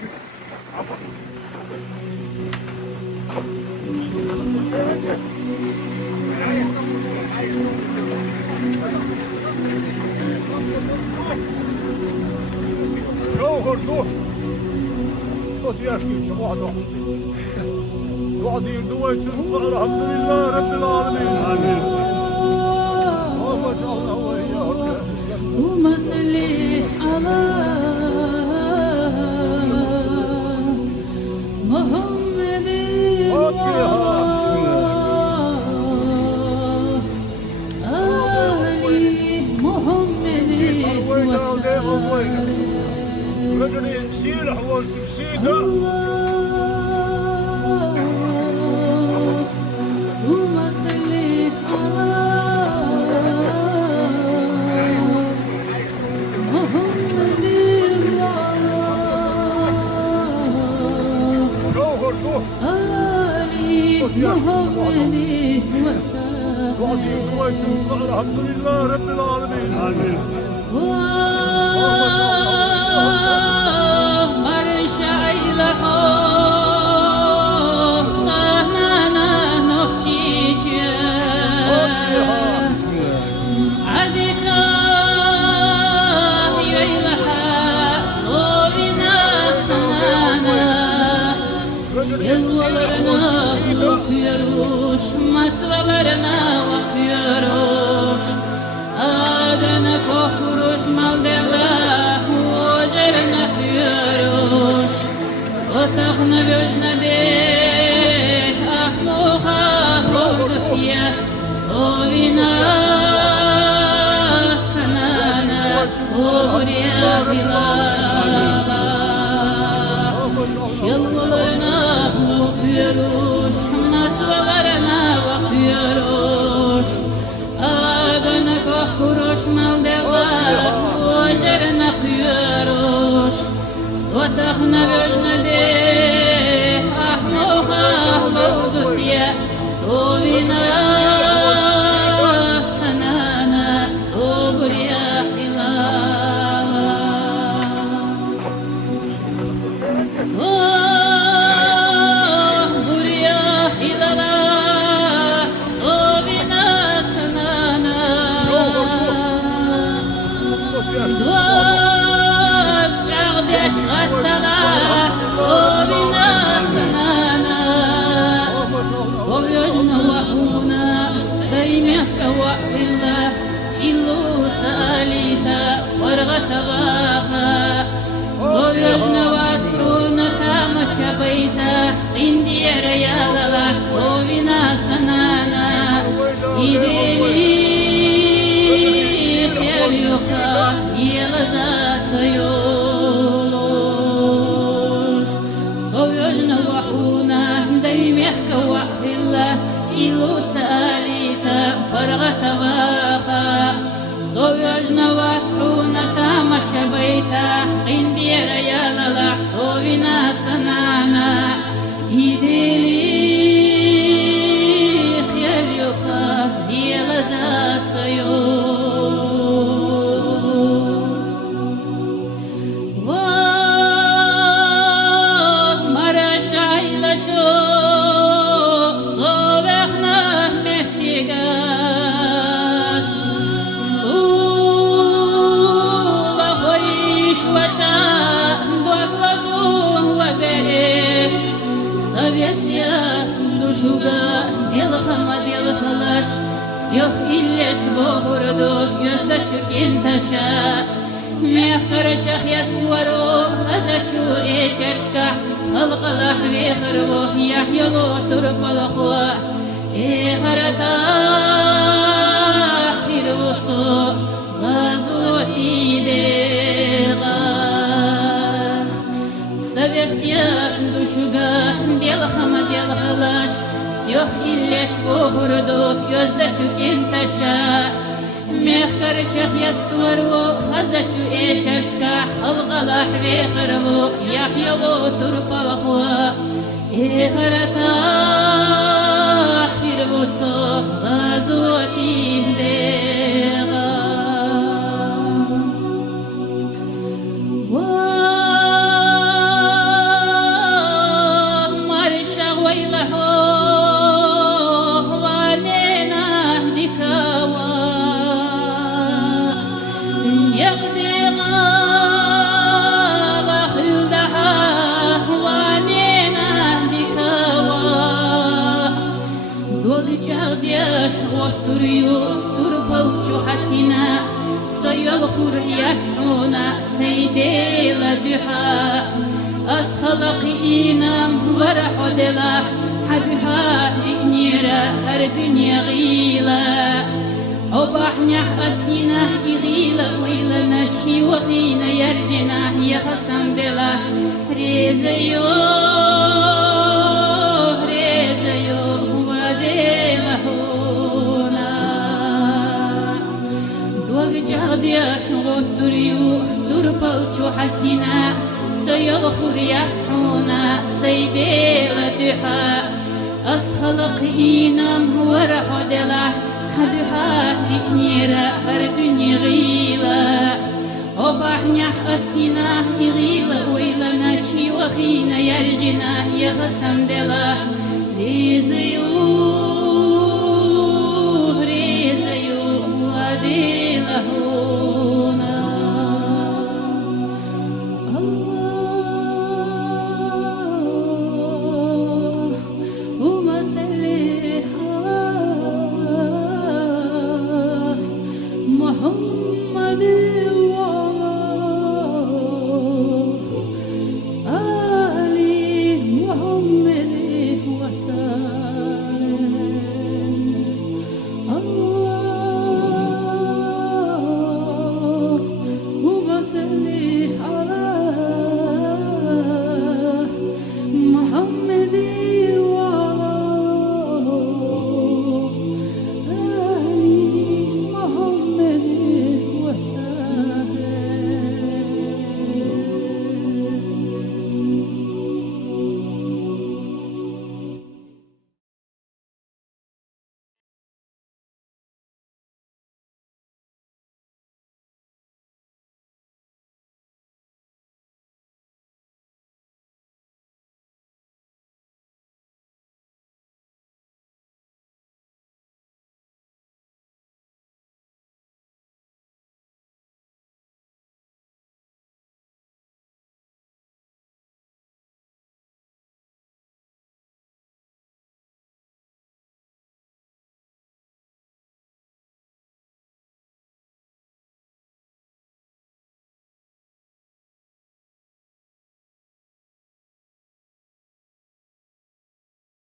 جوهر روح صوت يحكي واحد واحد يدوي الحمد لله رب العالمين امين وجعلنا واياك اللهم صل على محمد وآل محمد رجلي شيل حوالك شيله اللهم صل على محمد جوهر روح آل محمد وسلم واحد يدوي الحمد لله رب العالمين امين Yıllarına bakıyoruz, matvalarına bakıyoruz. Adını kokuruş maldela, ojerine kıyoruz. Sotağını gözüne de, ah muha olduk ya, sovina sanana, suriya hilala. Yıllarına bakıyoruz, matvalarına bakıyoruz. Adını kokuruş maldela, ojerine kıyoruz. Sotağına gözüne de, ah muha olduk ya, sovina sanana, suriya hilala. Suriya hilala, sovina sanana. Duak çağdaş hattala, sovina sanana. Sovyojna wahuna, daymehka wahilla, illu talita, wargata waha. Sovyojna watruna tamasha baita, indiyara yalala, sovina sanana. İdeli kel yuha, yelazat sayuş. Sovyojna wahuna, daymehka wahilla, illu talita, wargata waha. Sovyojna watruna tamasha baita, indiyara yalala, sovina sanana. İdeli kel yuha, yelazat sayuş. Vah maraşa ilaşo, sobehna mehtigaş. Luba hoyiş vaşa, doglazun va bereş. Советsia душуга, делахама делахалаш. Сёх иллеш богороду, gözde çöken taşa. Mehkarışak yastuaro, azachу eşeşka. Halqalah vekırvo, yahyalo turpalakho. Eharata hirvoso, gazoti dega. Советsia душуга, делахама делахалаш. Сёх иллеш богороду, gözde çöken taşa. Mehkarışak yastuaro, azachу eşeşka. Halqalah vekırvo, yahyalo turpalakho. Eharata hirvoso, gazoti dega. سيلخر يحونا سيدي لدحا أسخلق إينام ورح دلاح حدها لإنيرا هر دنيا غيلا وبحنح أسينا إغيلا ويلا نشي وخينا يرجنا يخسم دلا ريزيو وديلا هونا دوغ جغدي أشغل دريو در بالشو حسينا سيلخر يحونا سيدي لدحا أسخلق إينام ورح دلاح حدها لإنيرا هر دنيا غيلا وبحنح أسينا إغيلا ويلا نشي وخينا يرجنا يغسم دلا ريزي